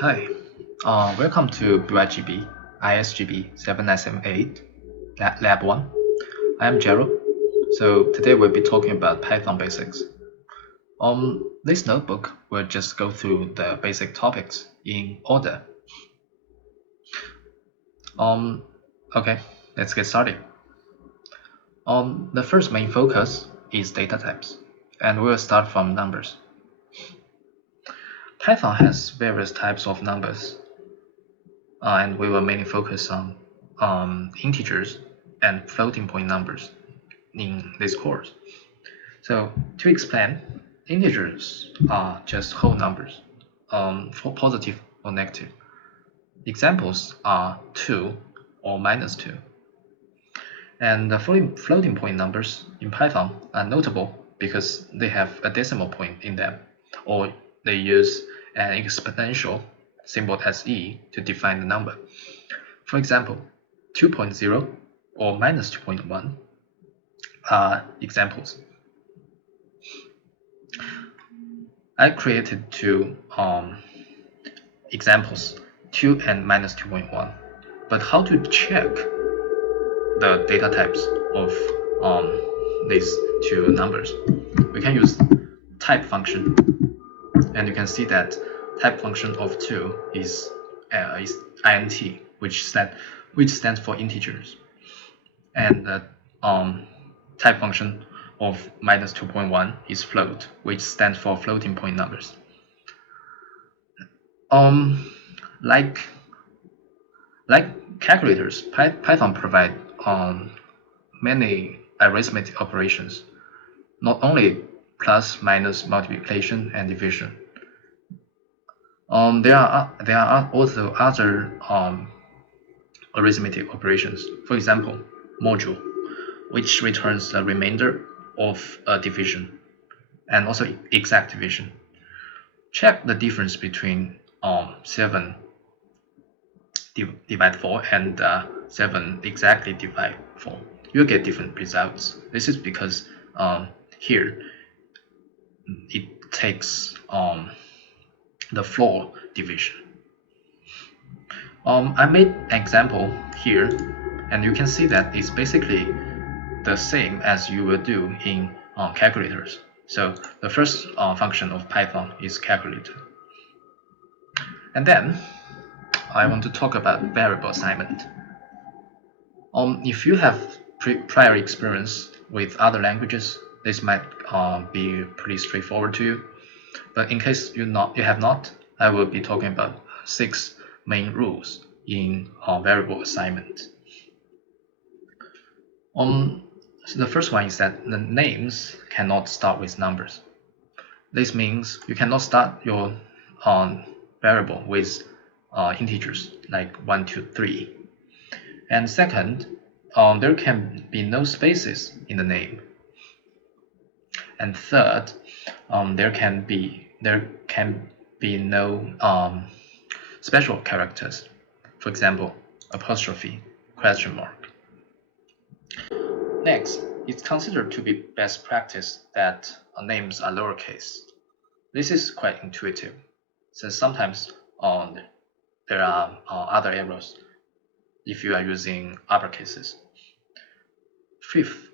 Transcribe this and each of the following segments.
Hi, welcome to BYGB ISGB 7978 Lab 1. I am Gerald. So today we'll be talking about Python basics. On this notebook, we'll just go through the basic topics in order. Okay, let's get started. The first main focus is data types, and we'll start from numbers. Python has various types of numbers, and we will mainly focus on integers and floating point numbers in this course. So to explain, integers are just whole numbers, for positive or negative. Examples are 2 or -2. And the floating point numbers in Python are notable because they have a decimal point in them, or they use an exponential symbol as e to define the number. For example, 2.0 or -2.1 are examples. I created two examples, 2 and -2.1. But how to check the data types of these two numbers? We can use type function, and you can see that type function of 2 is int, which stands for integers, and the type function of -2.1 is float, which stands for floating point numbers. Like calculators, Python provide many arithmetic operations, not only plus, minus, multiplication, and division. There are also other arithmetic operations. For example, module, which returns the remainder of a division, and also exact division. Check the difference between 7 divide 4 and 7 exactly divide 4. You'll get different results. This is because here it takes the floor division. I made an example here, and you can see that it's basically the same as you will do in calculators. So the first function of Python is calculator. And then I want to talk about variable assignment. If you have prior experience with other languages, this might be pretty straightforward to you. But in case you have not, I will be talking about 6 main rules in variable assignment. So the first one is that the names cannot start with numbers. This means you cannot start your variable with integers like 1, 2, 3. And second, there can be no spaces in the name. And third, there can be no special characters. For example, apostrophe, question mark. Next, it's considered to be best practice that names are lowercase. This is quite intuitive, since sometimes there are other errors if you are using uppercases. Fifth,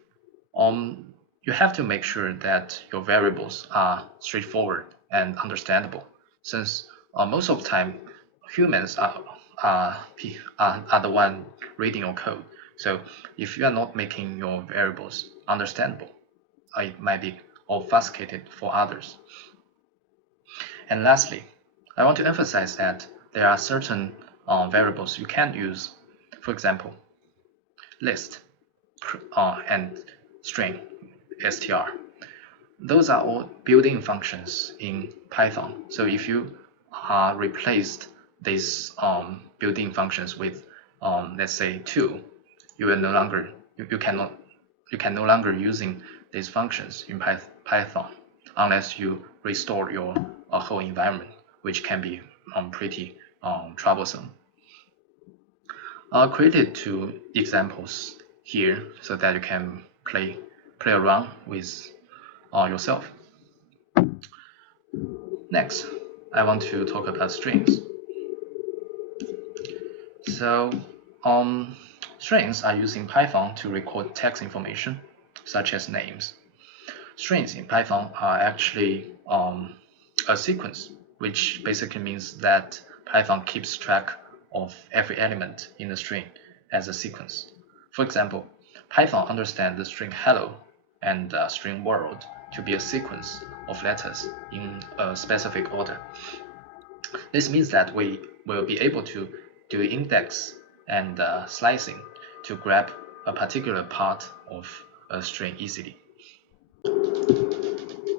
you have to make sure that your variables are straightforward and understandable, since most of the time humans are the one reading your code. So if you are not making your variables understandable, it might be obfuscated for others. And lastly, I want to emphasize that there are certain variables you can't use. For example, list and string, str. Those are all built-in functions in Python. So if you replaced these built-in functions with let's say 2, you will no longer you can no longer using these functions in Python unless you restore your whole environment, which can be pretty troublesome. I created 2 examples here so that you can play around with yourself. Next, I want to talk about strings. So, strings are used in Python to record text information, such as names. Strings in Python are actually a sequence, which basically means that Python keeps track of every element in the string as a sequence. For example, Python understands the string hello and string world to be a sequence of letters in a specific order. This means that we will be able to do index and slicing to grab a particular part of a string easily.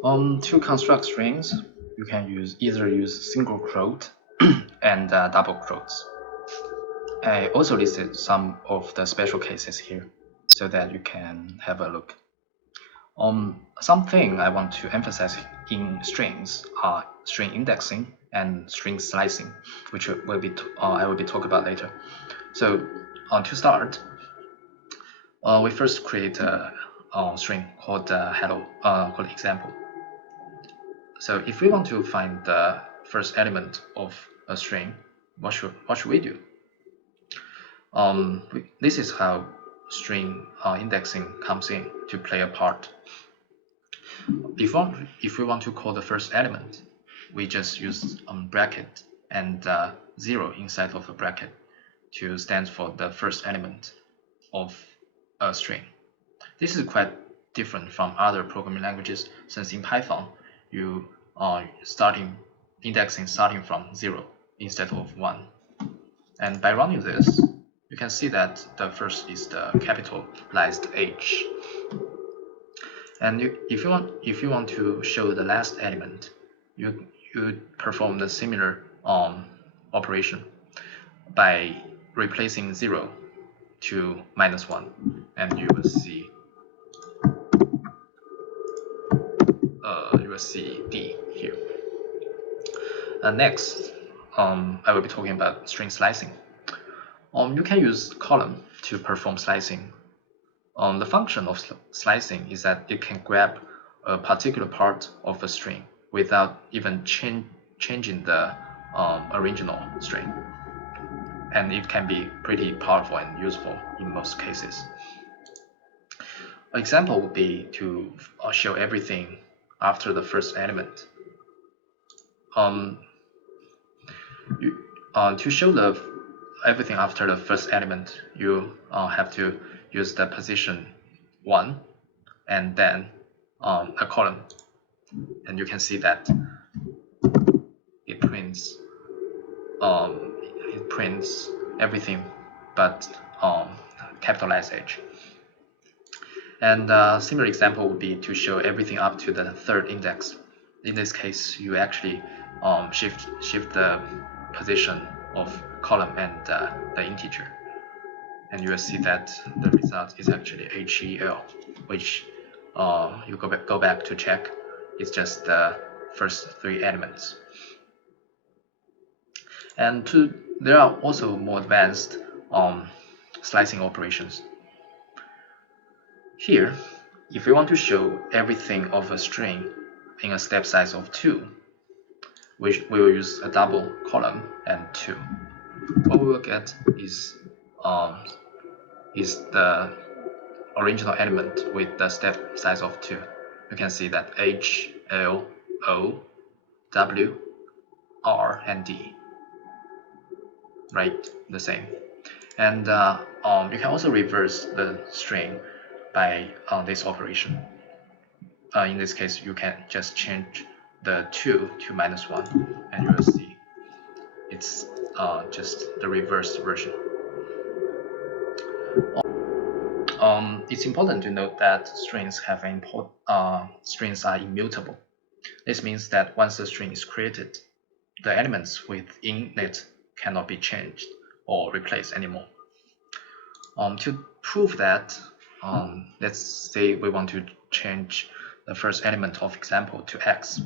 To construct strings, you can either use single quote and double quotes. I also listed some of the special cases here so that you can have a look. Something I want to emphasize in strings are string indexing and string slicing, which I will be talking about later. So to start, we first create a string called hello, called example. So if we want to find the first element of a string, what should we do? This is how string indexing comes in to play a part. If we want to call the first element, we just use bracket and 0 inside of a bracket to stand for the first element of a string. This is quite different from other programming languages, since in Python you are indexing starting from 0 instead of 1. And by running this, you can see that the first is the capitalized H. And if you want to show the last element, you perform the similar operation by replacing 0 to -1, and you will see D here. Next, I will be talking about string slicing. You can use column to perform slicing. The function of slicing is that it can grab a particular part of a string without even changing the original string. And it can be pretty powerful and useful in most cases. An example would be to show everything after the first element. To show everything after the first element, you have to use the position 1 and then a column, and you can see that it prints everything but capitalized H. And a similar example would be to show everything up to the third index. In this case, you actually shift the position of column and the integer, and you will see that the result is actually HEL, which you go back to check. It's just the first 3 elements. And there are also more advanced slicing operations. Here, if we want to show everything of a string in a step size of 2, we will use a double column and 2. What we will get is the original element with the step size of 2. You can see that H, L, O, W, R, and D, right? The same. And you can also reverse the string by this operation. In this case, you can just change the 2 to -1, and you will see it's just the reversed version. It's important to note that strings are immutable. This means that once a string is created, the elements within it cannot be changed or replaced anymore. To prove that, let's say we want to change the first element of example to X.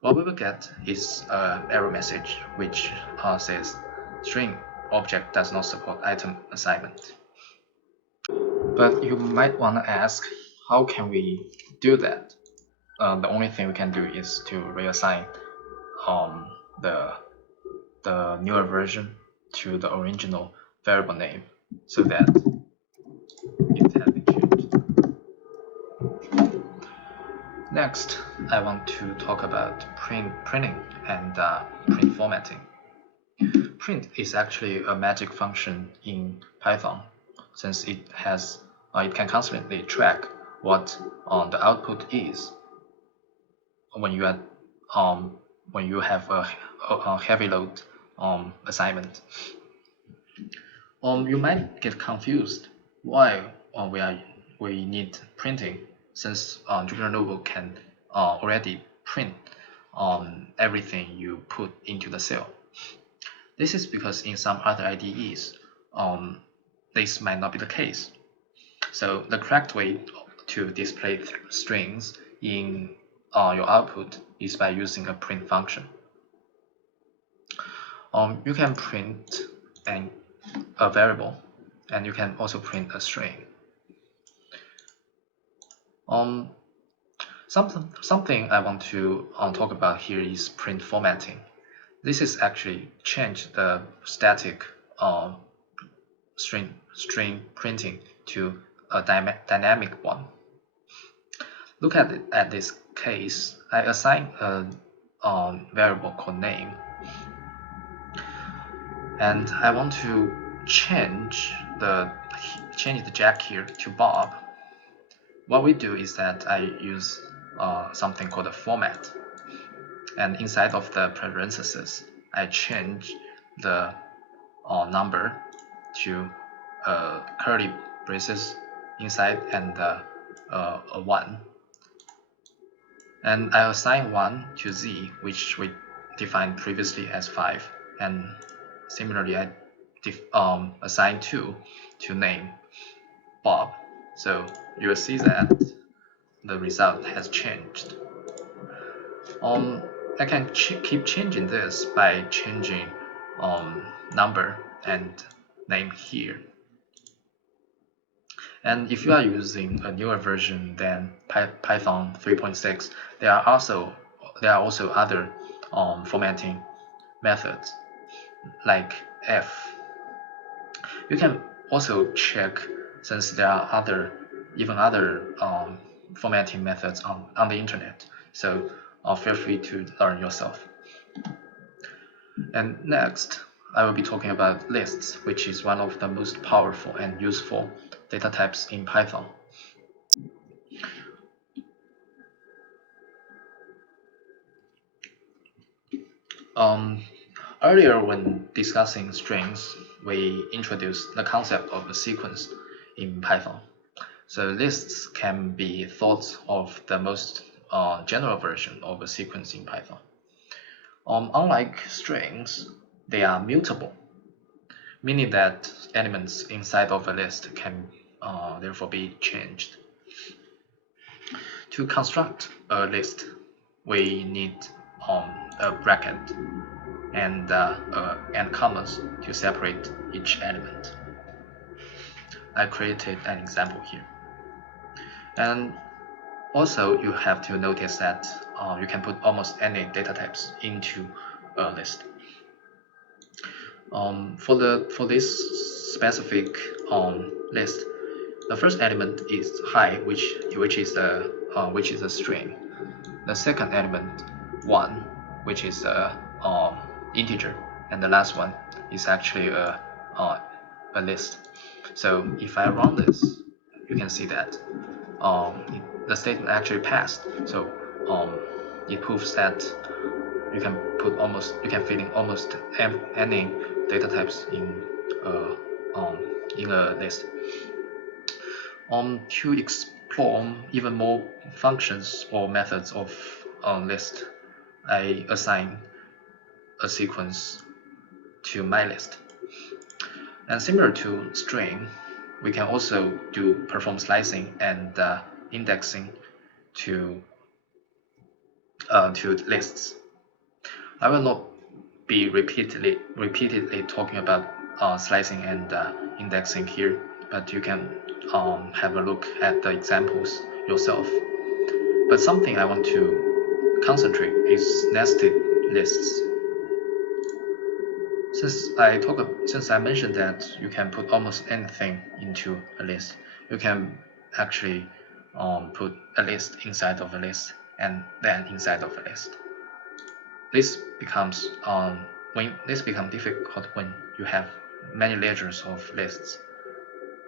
What we will get is an error message which says string object does not support item assignment. But you might want to ask, how can we do that? The only thing we can do is to reassign the newer version to the original variable name so that it can be changed. Next, I want to talk about printing and print formatting. Print is actually a magic function in Python, since it can constantly track what the output is when you are when you have a heavy load assignment. You might get confused why we need printing, since Jupyter Notebook can already print everything you put into the cell. This is because in some other IDEs, this might not be the case. So the correct way to display strings in your output is by using a print function. You can print a variable, and you can also print a string. Something I want to talk about here is print formatting. This is actually change the static string printing to a dynamic one. Look at this case. I assign a variable called name, and I want to change the jack here to Bob. What we do is that I use something called a format, and inside of the parentheses, I change the number to curly braces inside and a 1. And I assign 1 to Z, which we defined previously as 5. And similarly, I assign 2 to name Bob. So you will see that the result has changed. I can keep changing this by changing number and name here. And if you are using a newer version than Python 3.6, there are also other formatting methods like F. You can also check, since there are even other formatting methods on the internet. So feel free to learn yourself. And next, I will be talking about lists, which is one of the most powerful and useful data types in Python. Earlier, when discussing strings, we introduced the concept of a sequence in Python. So lists can be thought of the most general version of a sequence in Python. Unlike strings, they are mutable, meaning that elements inside of a list can therefore be changed. To construct a list, we need a bracket and commas to separate each element. I created an example here. And also, you have to notice that you can put almost any data types into a list. For this specific list, the first element is hi, which is a string. The second element 1, which is a integer, and the last one is actually a list. So if I run this, you can see that the statement actually passed. So it proves that you can fill in almost any data types in a list. To explore even more functions or methods of list, I assign a sequence to my list. And similar to string, we can also perform slicing and indexing to lists. I will not be repeatedly talking about slicing and indexing here, but you can have a look at the examples yourself. But something I want to concentrate is nested lists. Since I mentioned that you can put almost anything into a list, you can actually put a list inside of a list and then inside of a list. This becomes difficult when you have many layers of lists.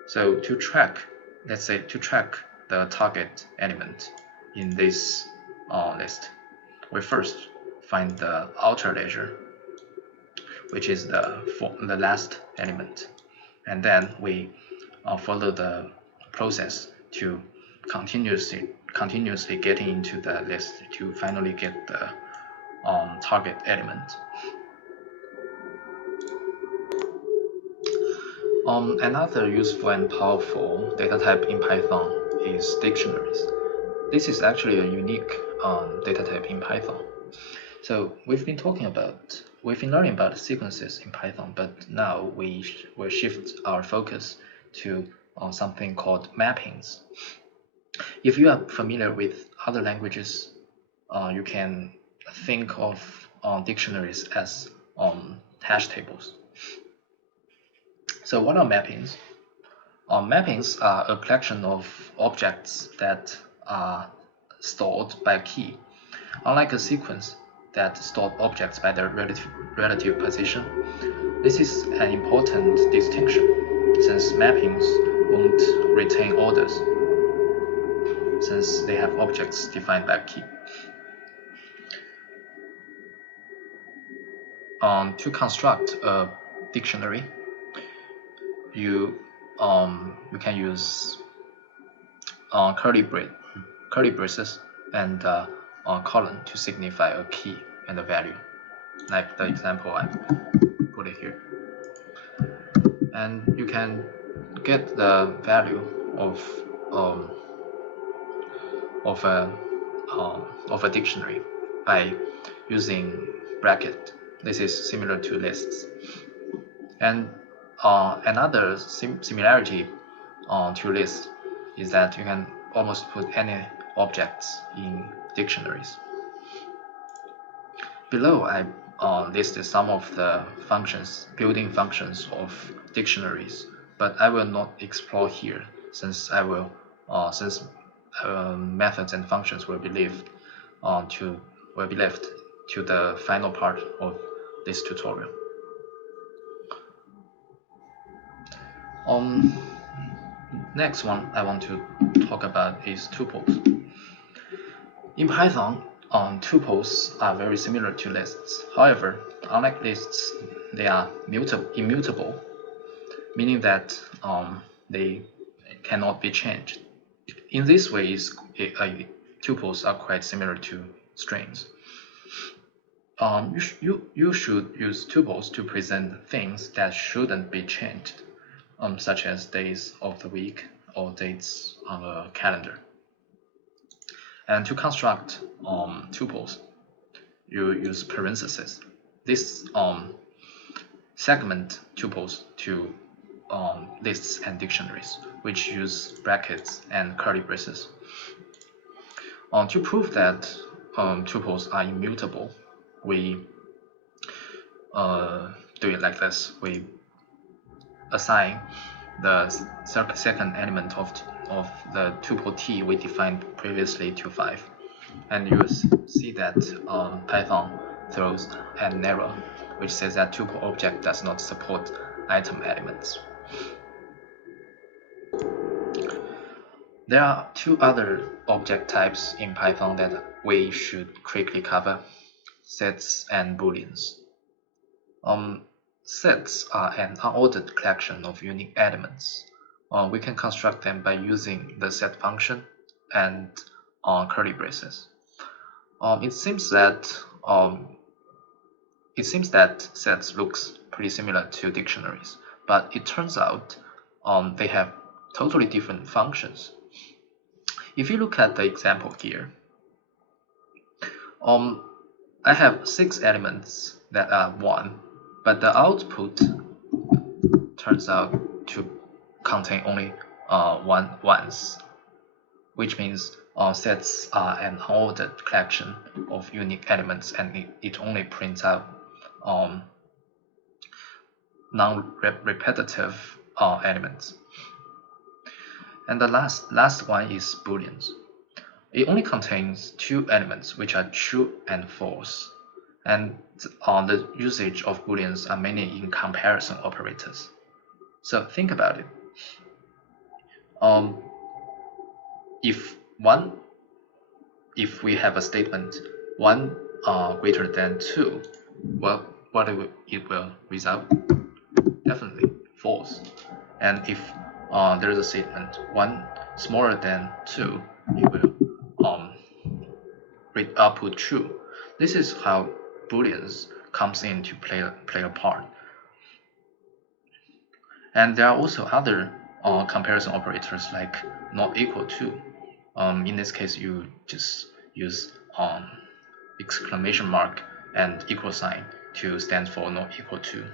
So to track, let's say to track the target element in this list, we first find the outer ledger, which is the last element, and then we follow the process to continuously getting into the list to finally get the target element. Another useful and powerful data type in Python is dictionaries. This is actually a unique data type in Python. So we've been learning about sequences in Python, but now we will shift our focus to something called mappings. If you are familiar with other languages, you can think of dictionaries as hash tables. So what are mappings? Mappings are a collection of objects that are stored by key. Unlike a sequence that stored objects by their relative position, this is an important distinction, since mappings won't retain orders, since they have objects defined by key. To construct a dictionary, you can use curly braces and colon to signify a key and a value, like the example I put it here. And you can get the value of a dictionary by using bracket. This is similar to lists. And another similarity to lists is that you can almost put any objects in dictionaries. Below, I listed some of the building functions of dictionaries, but I will not explore here since methods and functions will be left to the final part of this tutorial. Next one I want to talk about is tuples. In Python, tuples are very similar to lists. However, unlike lists, they are immutable, meaning that they cannot be changed. In this way, tuples are quite similar to strings. You should use tuples to present things that shouldn't be changed, such as days of the week or dates on a calendar. And to construct tuples, you use parentheses. This segment tuples to lists and dictionaries, which use brackets and curly braces. To prove that tuples are immutable, we do it like this. We assign the second element of the tuple t we defined previously to 5. And you will see that Python throws an error which says that tuple object does not support item elements. There are two other object types in Python that we should quickly cover: sets and booleans. Sets are an unordered collection of unique elements. We can construct them by using the set function and curly braces. It seems that sets looks pretty similar to dictionaries, but it turns out they have totally different functions. If you look at the example here, I have 6 elements that are 1, but the output turns out to contain only ones, which means sets are an unordered collection of unique elements, and it only prints out non-repetitive elements. And the last one is booleans. It only contains two elements, which are true and false. And the usage of booleans are mainly in comparison operators. So think about it. If we have a statement 1 greater than 2, well, what it will result? Definitely false. And if there is a statement 1 smaller than 2, it will output true. This is how booleans comes in to play a part. And there are also other comparison operators like not equal to. In this case, you just use exclamation mark and equal sign to stand for not equal to.